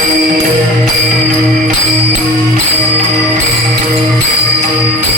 Thank you.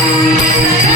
Música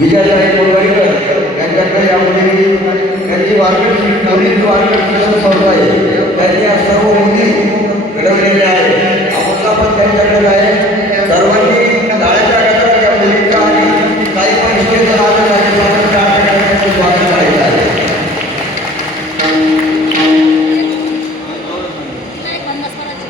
Vijayasai कोंडरीकर यांच्याकडे या मुलीने त्यांची वार्षिक नवीन वार्षिक शिक्षण संस्था आहे त्यांनी या सर्व मुली घडवलेल्या आहेत आपण पण त्यांच्याकडे आहे